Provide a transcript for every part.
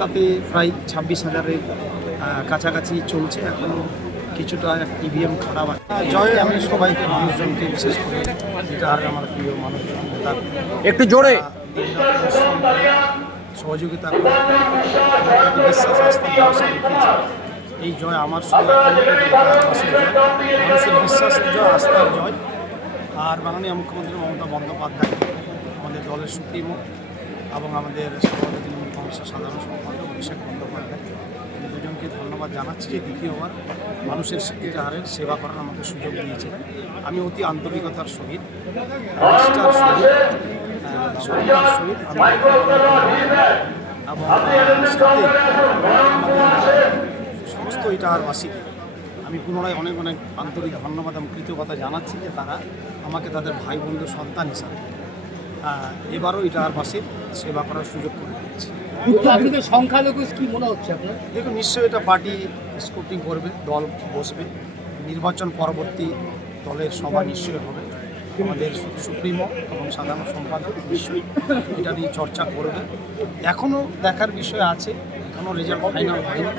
তাতে প্রায় 26,000-এর কাছাকাছি চলছে। এখনও কিছুটা ইভিএম খারাপ আছে। জয় আমি সবাইকে, মানুষজনকে, বিশেষ করে যেটা আর আমার প্রিয় মানুষজন নেতা একটু জোরে সহযোগিতা করে বিশ্বাস আস্থা ভরসা রেখেছে। এই জয় আমার শুধু মানুষের বিশ্বাসের জয়, আস্থার জয়। আর মাননীয় মুখ্যমন্ত্রী মমতা বন্দ্যোপাধ্যায়, আমাদের দলের সুপ্রিমো, এবং আমাদের সভাপতি তৃণমূল কংগ্রেসের সাধারণ সম্পাদক অভিষেক বন্দ্যোপাধ্যায়, এই দুজনকে ধন্যবাদ জানাচ্ছি যে দ্বিতীয়বার মানুষের হারের সেবা করার আমাকে সুযোগ দিয়েছিলেন। আমি অতি আন্তরিকতার সহিত, নিষ্ঠার সহিত, সততার সহিত এবং সাথে আমাদের সমস্ত ইটাহারবাসীকে আমি পুনরায় অনেক অনেক আন্তরিক ধন্যবাদ এবং কৃতজ্ঞতা জানাচ্ছি যে তারা আমাকে তাদের ভাই বন্ধু সন্তান হিসাবে এবারও ইটাহারবাসীর সেবা করার সুযোগ করে দিয়েছে। সংখ্যালঘু কি মনে হচ্ছে আপনার? দেখুন, নিশ্চয়ই এটা পার্টি স্ক্রুটিনি করবে, দল বসবে, নির্বাচন পরবর্তী দলের সভা নিশ্চয়ই হবে। আমাদের সুপ্রিমো এবং সাধারণ সম্পাদক নিশ্চয়ই এটা নিয়ে চর্চা করবে। এখনও দেখার বিষয় আছে, এখনও রেজাল্ট ফাইনাল হয়নি।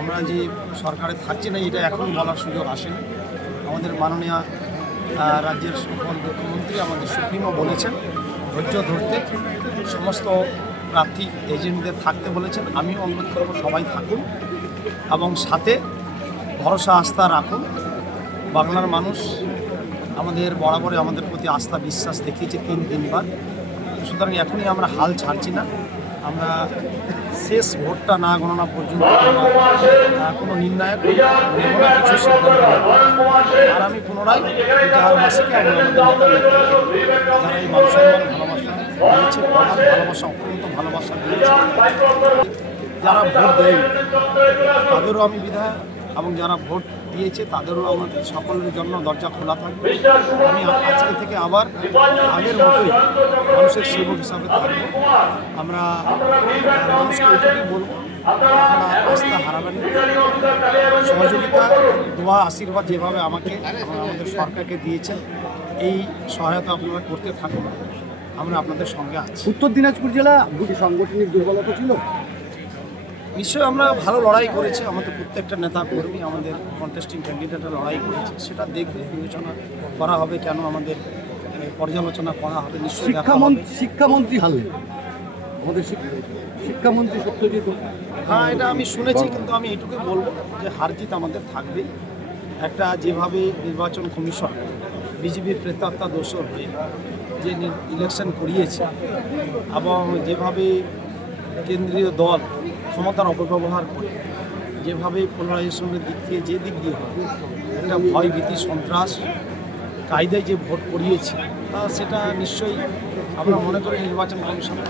আমরা যে সরকারে থাকছি না এটা এখনও বলার সুযোগ আসেনি। আমাদের মাননীয় রাজ্যের সকল মুখ্যমন্ত্রী আমাদের সুপ্রিমো বলেছেন ধৈর্য ধরতে, সমস্ত প্রার্থী এজেন্টদের থাকতে বলেছেন। আমিও অনুরোধ করব সবাই থাকুন এবং সাথে ভরসা আস্থা রাখুন। বাংলার মানুষ আমাদের বরাবরই আমাদের প্রতি আস্থা বিশ্বাস দেখিয়েছে 3 বার। সুতরাং এখনই আমরা হাল ছাড়ছি না। আমরা শেষ ভোটটা না গণনা পর্যন্ত কোনো নির্ণায়ক নেব না, কিছু সিদ্ধান্ত নেব। আর আমি পুনরায় ইটাহারবাসীকে এবং আমাদের নেতা নেত্রীকে যারা এই মান সম্মান ভালোবাসা দিয়েছে, প্রগাঢ় ভালোবাসা, অত্যন্ত ভালোবাসা দিয়েছে, যারা ভোট দেয়নি তাদেরও আমি বিধায়ক, এবং যারা ভোট দিয়েছে তাদেরও আমার সকলের জন্য দরজা খোলা থাকবে। আমি আজকে থেকে আবার আগের মতোই মানুষের সেবক হিসাবে থাকবো। আমরা মানুষকে এটুকুই বলবো, আপনারা আস্থা হারাবেন না। সহযোগিতা, দোয়া, আশীর্বাদ যেভাবে আমাকে আমাদের সরকারকে দিয়েছেন, এই সহায়তা আপনারা করতে থাকুন। আমরা আপনাদের সঙ্গে আছি। উত্তর দিনাজপুর জেলা সাংগঠনিক দুর্বলতা ছিল, নিশ্চয়ই আমরা ভালো লড়াই করেছি। আমাদের প্রত্যেকটা নেতা কর্মী, আমাদের কন্টেস্টিং ক্যান্ডিডেটরা লড়াই করেছে, সেটা দেখবে, বিবেচনা করা হবে, কেন আমাদের পর্যালোচনা করা হবে। নিশ্চয়ই শিক্ষামন্ত্রী হারলেন, আমাদের শিক্ষামন্ত্রী সত্যজিৎ। হ্যাঁ, এটা আমি শুনেছি, কিন্তু আমি এটুকুই বলবো যে হার জিত আমাদের থাকবেই। একটা যেভাবে নির্বাচন কমিশন বিজেপির প্রেতাত্মা দোষর হয়ে যে ইলেকশন করিয়েছে, এবং যেভাবে কেন্দ্রীয় দল ক্ষমতার অপব্যবহার করে যেভাবে পোলারাইজেশনের দিক দিয়ে যে দিক দিয়ে হয়, একটা ভয় ভীতি সন্ত্রাস কায়দায় যে ভোট করিয়েছে, তা সেটা নিশ্চয়ই আমরা মনে করি নির্বাচন কমিশনের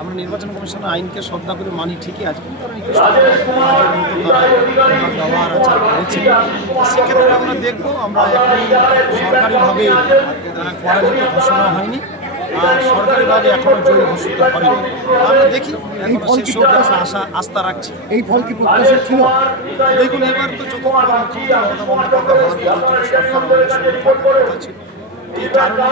আমরা নির্বাচন কমিশনের আইনকে শ্রদ্ধা করে মানি, ঠিকই আছে, কিন্তু তারা নিকৃষ্ট কাজের মতো তারা ব্যবহার আচার করেছে। সেক্ষেত্রে আমরা দেখবো, আমরা এখনই সরকারিভাবে পরাজিত ঘোষণা হয়নি, আর সরকারিভাবে এখনো জয় ঘোষিত হয়নি। আমরা দেখি, আস্থা রাখছি। এই ফল কি প্রত্যাশা ছিল? দেখুন, এবার তো চতুর্থবার মুখ্যমন্ত্রী মমতা বন্দ্যোপাধ্যায় সরকার আমাদের সঙ্গে থাকার কথা ছিল। এই কারণে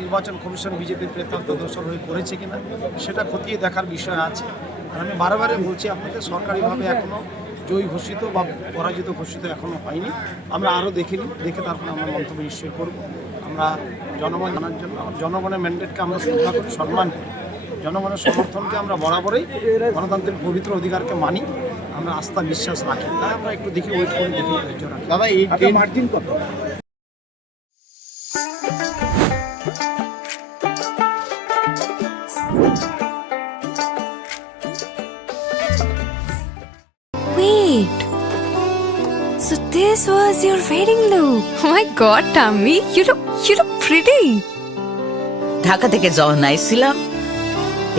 নির্বাচন কমিশন বিজেপির প্রেতাত্মা দোষর হয়ে করেছে কিনা সেটা খতিয়ে দেখার বিষয় আছে। আর আমি বারবারে বলছি আপনাদের, সরকারিভাবে এখনও জয়ী ঘোষিত বা পরাজিত ঘোষিত এখনও হয়নি। আমরা আরও দেখে তারপরে আমরা মন্তব্য নিশ্চয় করব। আমরা জনগণ জানার জন্য জনগণের ম্যান্ডেটকে আমরা শ্রদ্ধা করি, সম্মান করি। জনগণের সমর্থনকে আমরা বরাবরই গণতান্ত্রিক পবিত্র অধিকারকে মানি, আমরা আস্থা বিশ্বাস রাখি। তাই আমরা একটু দেখি, ওয়েট করে দেখি, ধৈর্য রাখি। দাদা, এই মার্জিন কত? Wait. So this was your wedding look. Oh my god, Tammy, you look pretty. Dhaka থেকে যখন আইছিলাম,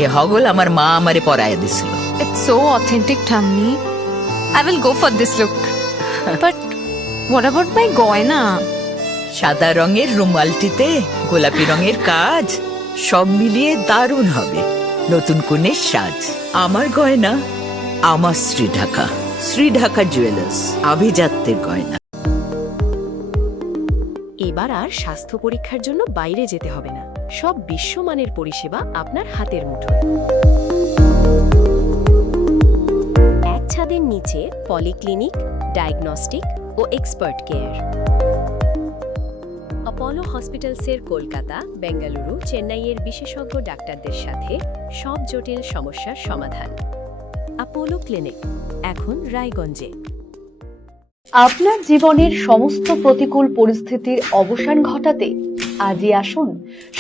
এ হগল আমার মা আমারে পরায় দিছিল। It's so authentic, Tammy. I will go for this look. But what about my goina? সাদা রঙের রুমালটিতে গোলাপি রঙের কাজ, সব মিলিয়ে দারুণ হবে নতুন কনের সাজ। আমার গয়না, আমার শ্রীঢাকা জুয়েলার্স, আভিজাত্যের গয়না। এবার আর স্বাস্থ্য পরীক্ষার জন্য বাইরে যেতে হবে না। সব বিশ্বমানের পরিষেবা আপনার হাতের মুঠোয়। এক ছাদের নিচে পলিক্লিনিক, ডায়াগনস্টিক ও এক্সপার্ট কেয়ার। অপোলো হসপিটালসের কলকাতা, বেঙ্গালুরু, চেন্নাইয়ের বিশেষজ্ঞ ডাক্তারদের সাথে সব জটিল সমস্যার সমাধান। অপোলো ক্লিনিক এখন রায়গঞ্জে। আপনার জীবনের সমস্ত প্রতিকূল পরিস্থিতির অবসান ঘটাতে আজই আসুন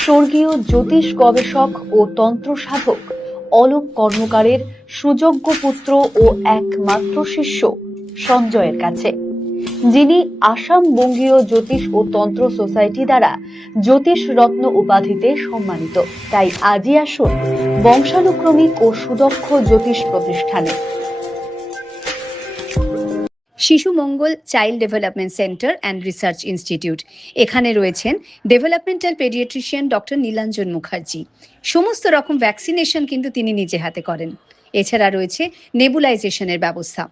স্বর্গীয় জ্যোতিষ গবেষক ও তন্ত্র সাধক অলোক কর্মকারের সুযোগ্য পুত্র ও একমাত্র শিষ্য সঞ্জয়ের কাছে, যিনি আসাম বঙ্গীয় জ্যোতিষ ও তন্ত্র সোসাইটি দ্বারা জ্যোতিষ রত্ন উপাধিতে সম্মানিত। তাই আজই আসুন বংশানুক্রমিক ও সুদক্ষ জ্যোতিষ প্রতিষ্ঠানে। Shishu Mangal child development centre and research institute. এখানে রয়েছেন developmental paediatrician doctor Nilanjan Mukherjee. সমস্ত রকম ভ্যাকসিনেশন কিন্তু তিনি নিজে হাতে করেন। এছাড়া রয়েছে নেবুলাইজেশনের ব্যবস্থা।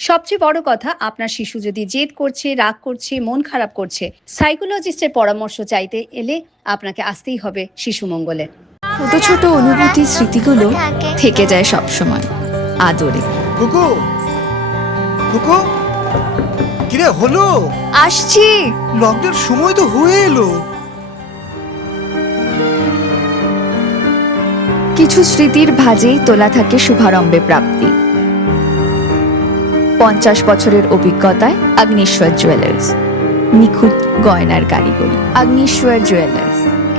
সবচেয়ে বড় কথা, আপনার শিশু যদি জেদ করছে, রাগ করছে, মন খারাপ করছে, সাইকোলজিস্টের পরামর্শ চাইতে এলে আপনাকে আসতেই হবে শিশু মঙ্গলে। ছোট ছোট অনুভূতি, স্মৃতিগুলো থেকে যায় সবসময় আদরে। কুকু কুকু, কিরে হলো? আসছি। লকডাউন সময় তো হয়ে এলো। কিছু স্মৃতির ভাজেই তোলা থাকে শুভারম্ভে প্রাপ্তি। 50 বছরের অভিজ্ঞতায় আগ্নেশ্বর জুয়েলার্স, নিখুঁত গয়নার কারিগরি। Agneshwar jewellers,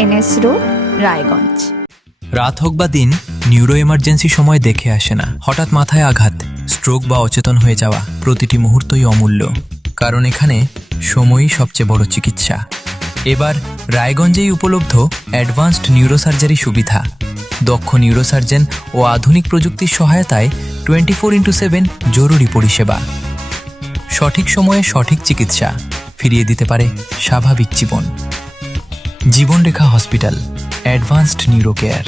NS road, Raiganj. রাত হোক বা দিন, নিউরো এমার্জেন্সি সময় দেখে আসে না। হঠাৎ মাথায় আঘাত, স্ট্রোক বা অচেতন হয়ে যাওয়া, প্রতিটি মুহূর্তই অমূল্য, কারণ এখানে সময়ই সবচেয়ে বড় চিকিৎসা। এবার রায়গঞ্জেই উপলব্ধ অ্যাডভান্সড নিউরোসার্জারি সুবিধা। দক্ষ নিউরোসার্জন ও আধুনিক প্রযুক্তির সহায়তায় 24x7 জরুরি পরিষেবা। সঠিক সময়ে সঠিক চিকিৎসা ফিরিয়ে দিতে পারে স্বাভাবিক জীবন। জীবনরেখা হসপিটাল, অ্যাডভান্সড নিউরো কেয়ার।